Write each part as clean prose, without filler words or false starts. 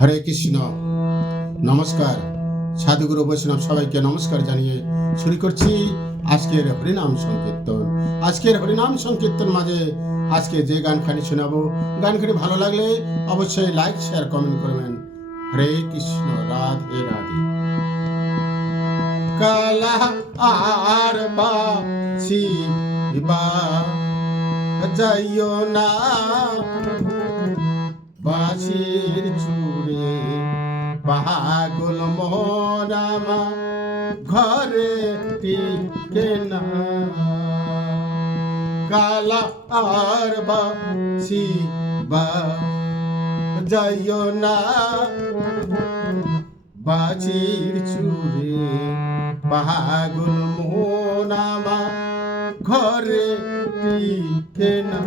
হরে কৃষ্ণ। নমস্কার। সাধুগুরু বৈষ্ণব সবাইকে নমস্কার জানিয়ে শুরু করছি আজকের হরিনাম সংকীর্তন। আজকের হরিনাম সংকীর্তন মাঝে আজকে যে গানখানি শোনাবো, গানখানি ভালো লাগলে অবশ্যই লাইক শেয়ার কমেন্ট করবেন। হরে কৃষ্ণ, রাধে রাধে। কালা আর বাসি যাইও না বাঁশির চূড়ে, পাগল মন আমার ঘরে টিকে না। কালা আর বাঁশি যাইও না বাঁশির চূড়ে, পাগল মন আমার ঘরে টিকে না।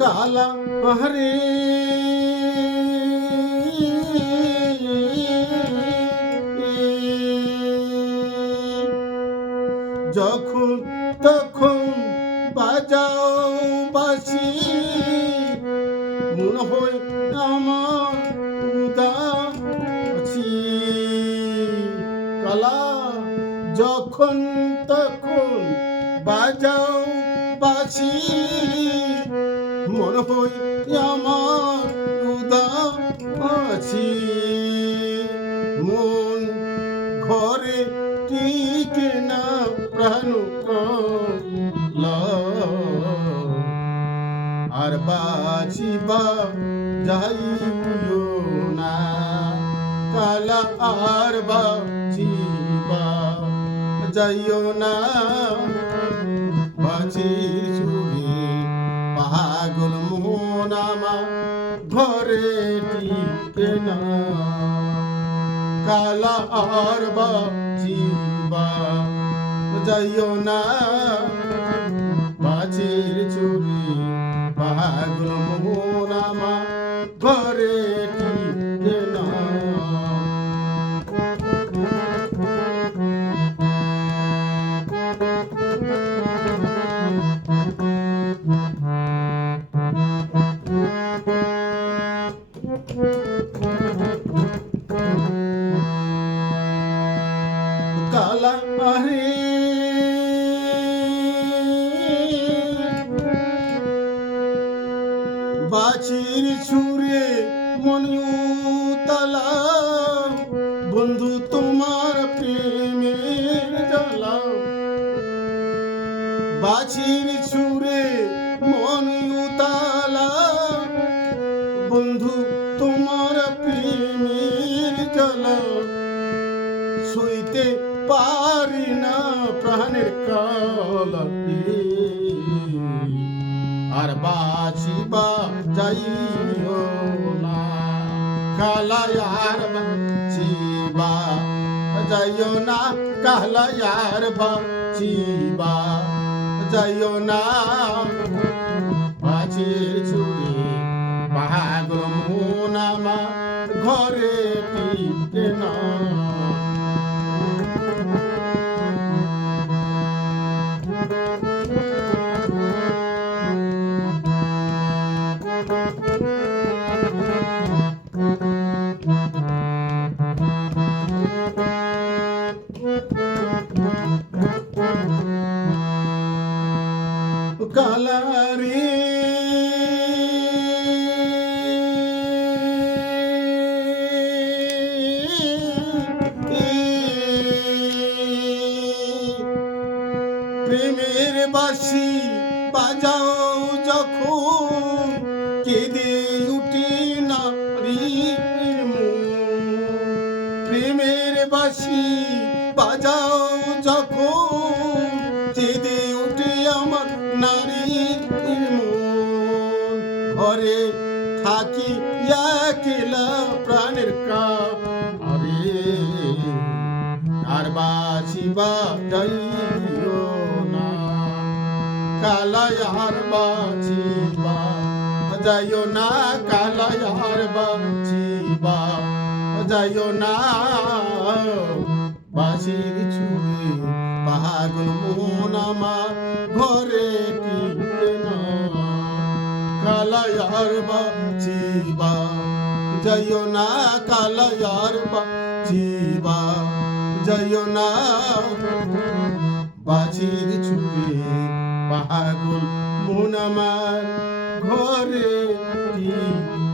কালা হরে যখন তখন বাজাও বাঁশি, মনে হয় আমার উদাসী। কালা যখন তখন বাজাও বাঁশি, মনে হয় আমার উদাসী। মন ঘরে টিকে না, প্রাণ কালা আর বাঁচিবা যাইও না। কালা আর বাঁচিবা যাইও না বাঁচির চূড়ে, পাগল মন আমার ঘরে টিকে না। কালা আর বাঁচিবা যাইও না বাঁচির চূড়ে, পাগল মন আমার ঘরে টিকে না। কালা হরে বাঁশির সুরে মনুতলা, বন্ধু তোমার প্রেমের জ্বালা। বাঁশির সুরে মনুতলা, বন্ধু তোমার প্রেমের জ্বালা। সইতে পারি না প্রাণের কালা, আর বাঁচিবা যাইও না। কালা আর বাঁচিবা যাইও না, কালা আর বাঁচিবা যাইও না বাঁচির চূড়ে, পাগল মন আমার ঘরে টিকে না। কালা রে প্রেমের বাঁশি বাজাও যখন, কেঁদে উঠে নারীর মন। প্রেমের বাঁশি বাজাও যখন, কেঁদে উঠে আমার নারীর মন। ঘরে থাকি একলা প্রাণের কারে, আর বাঁচিবা যাইও না। কালায়ার বাঁচিবা যাইও না, কালায়ার বাঁচিবা যাইও না, বাঁশির ছুঁয়ে পাগল মন আমার ঘরে টিকে না। কালায়ার বাঁচিবা যাইও না, কালায়ার বাঁচিবা যাইও না, বাঁশির ছুঁয়ে পাগল মন আমার ঘরে টিকে